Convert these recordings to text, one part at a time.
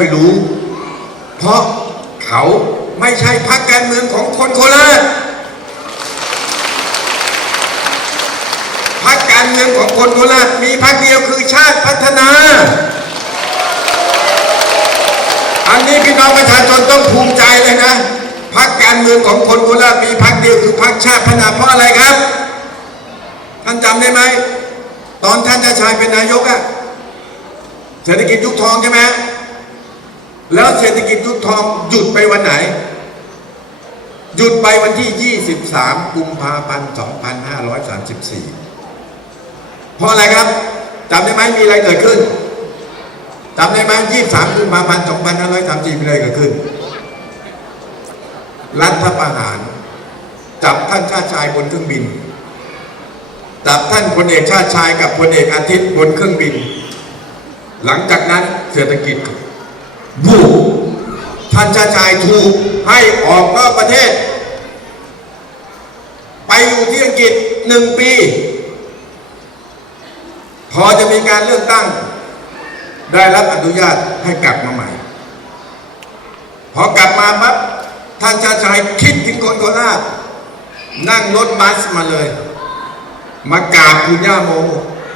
ค่อยรู้ เพราะเขาไม่ใช่พรรคการเมืองของคนโคราชพรรคการเมืองของคนโคราชมีพรรคเดียวคือชาติพัฒนา อันนี้พี่น้องประชาชนต้องภูมิใจเลยนะพรรคการเมืองของคนโคราชมีพรรคเดียวคือพรรคชาติพัฒนาเพราะอะไรครับ ท่านจำได้ไหมตอนท่านชาชายเป็นนายกอะเศรษฐกิจยุคทองใช่ไหม แล้วเศรษฐกิจยุคทองหยุดไปวันไหน หยุดไปวันที่ 23 กุมภาพันธ์ 2534 เพราะอะไรครับจำได้ไหมมีอะไรเกิดขึ้นจำได้ไหม23 กุมภาพันธ์ 2534 มีอะไรเกิดขึ้น รัฐประหาร จับท่านชาติชายบนเครื่องบิน จับท่านพลเอกชาติชายกับพลเอกอาทิตย์บนเครื่องบิน หลังจากนั้นเศรษฐกิจ บูมท่านชาชายถูกให้ออกนอกประเทศ ไปอยู่ที่อังกฤษหนึ่งปี พอจะมีการเลือกตั้ง ได้รับอนุญาตให้กลับมาใหม่ พอกลับมาปั๊บท่านชาชายคิดถึงคนโคราชนั่งรถบัสมาเลย มากราบคุณย่าโม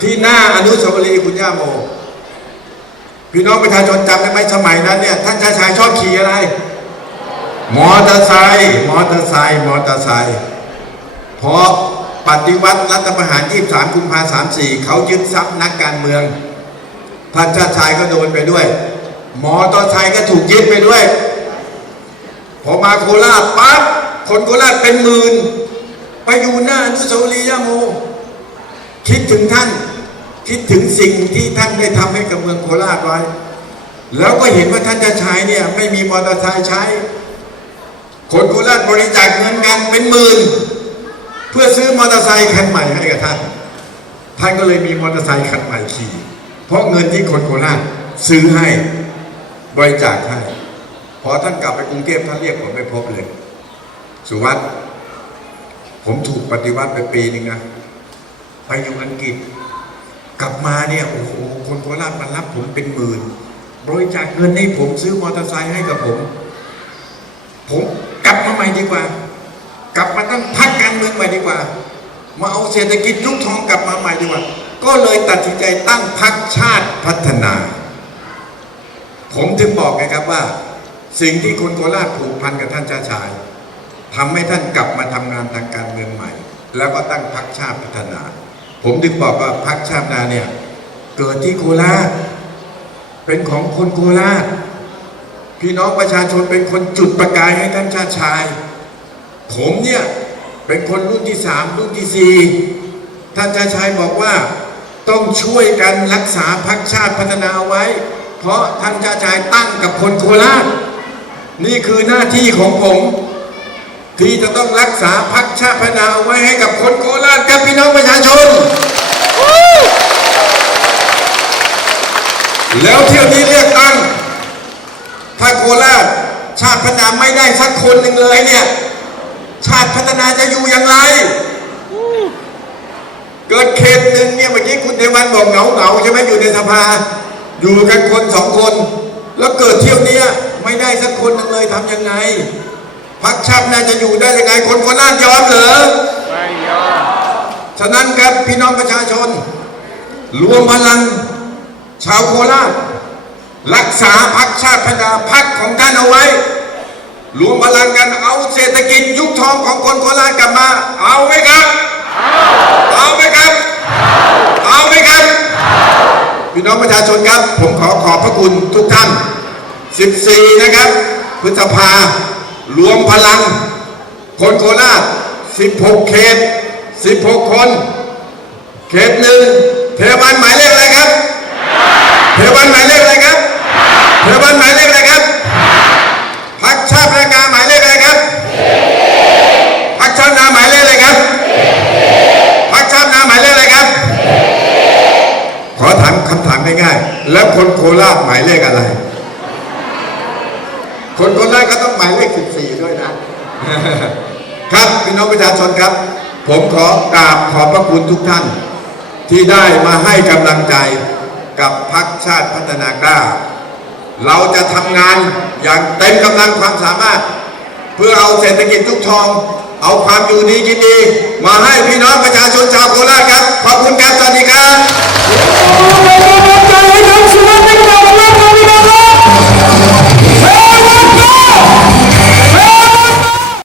ที่หน้าอนุสาวรีย์คุณย่าโม พี่น้องประชาชนจำได้ไหมสมัยนั้นเนี่ยท่านชายชายชอบขี่อะไร มอเตอร์ไซค์มอเตอร์ไซค์มอเตอร์ไซค์พอปฏิวัติรัฐประหาร 23กุมภาพันธ์34 เขายึดทรัพย์นักการเมือง ท่านชาติชายก็โดนไปด้วยมอเตอร์ไซค์ก็ถูกยึดไปด้วย พอมาโคราชปั๊บคนโคราชเป็นหมื่นไปอยู่หน้าอนุสาวรีย์ย่าโม คิดถึงท่าน คิดถึงสิ่งที่ท่านได้ทำให้กับเมืองโคราชไว้ แล้วก็เห็นว่าท่านจะใช้เนี่ย ไม่มีมอเตอร์ไซค์ใช้ คนโคราชบริจาคเงินกันเป็นหมื่น เพื่อซื้อมอเตอร์ไซค์คันใหม่ให้กับท่าน ท่านก็เลยมีมอเตอร์ไซค์คันใหม่ขี่ เพราะเงินที่คนโคราชซื้อให้บริจาคให้พอท่านกลับไปกรุงเทพท่านเรียกผมไปพบเลย สุวัสด์ผมถูกปฏิวัติไปปีหนึ่งนะไปอยู่อังกฤษ กลับมาเนี่ยโอ้โหคนโคราชมารับผมเป็นหมื่น บริจาคเงินให้ผมซื้อมอเตอร์ไซค์ให้กับผม ผมกลับมาใหม่ดีกว่า กลับมาตั้งพักการเมืองใหม่ดีกว่า มาเอาเศรษฐกิจยุคทองกลับมาใหม่ดีกว่า ก็เลยตัดสินใจตั้งพักชาติพัฒนา ผมถึงบอกไงครับว่า สิ่งที่คนโคราชผูกพันกับท่านชาชายทำให้ท่านกลับมาทำงานทางการเมืองใหม่ แล้วก็ตั้งพักชาติพัฒนา ผมถึงบอกว่าพักชาตินาเนี่ย เกิดที่โคราช เป็นของคนโคราช พี่น้องประชาชนเป็นคนจุดประกายให้ท่านชาติชาย ผมเนี่ยเป็นคนรุ่นที่สามรุ่นที่สี่ท่านชาติชายบอกว่าต้องช่วยกันรักษาพักชาติพัฒนาไว้ เพราะท่านชาติชายตั้งกับคนโคราช นี่คือหน้าที่ของผม ที่จะต้องรักษาพักชาติพนาไว้ให้กับคนโคราชกับพี่น้องประชาชน แล้วเที่ยวนี้เลือกตั้ง ถ้าโคราชชาติพัฒนาไม่ได้สักคนหนึ่งเลยเนี่ย ชาติพัฒนาจะอยู่อย่างไร เกิดเขตหนึ่งเนี่ยเมื่อกี้คุณเทวันบอกเหงาเหงาใช่ไหมอยู่ในสภา อยู่กันคนสองคน แล้วเกิดเที่ยวนี้ไม่ได้สักคนหนึ่งเลยทำยังไง พักชาติน่าจะอยู่ได้ยังไงคนโคราชยอมเหรอไม่ยอมฉะนั้นครับพี่น้องประชาชน รวมพลังชาวโคราช รักษาพักชาติพัฒนาพักของท่านเอาไว้ รวมพลังกันเอาเศรษฐกิจยุคทองของคนโคราชกลับมา เอาไหมครับ เอาไหมครับ เอาไหมครับ พี่น้องประชาชนครับ ผมขอขอบพระคุณทุกท่าน 14 นะครับ พฤษภา รวมพลัง คนโคราช 16 เขต 16 คน เขตหนึ่งเทวันหมายเลขอะไรครับ เทวันหมายเลขอะไรครับ เทวันหมายเลขอะไรครับพักชาติพัฒนาหมายเลขอะไรครับพักชาตินาหมายเลขอะไรครับพักชาตินาหมายเลขอะไรครับ ขอถามคำถามง่ายๆ แล้วคนโคราชหมายเลขอะไร คนโคราชก็ต้องหมายเลข14 ด้วยนะ ครับพี่น้องประชาชนครับ ผมขอกราบขอบพระคุณทุกท่าน ที่ได้มาให้กำลังใจกับพักชาติพัฒนากล้า เราจะทำงานอย่างเต็มกำลังความสามารถ เพื่อเอาเศรษฐกิจทุกทอง เอาความอยู่ดีกินดี มาให้พี่น้องประชาชนชาวโคราชครับ ขอบ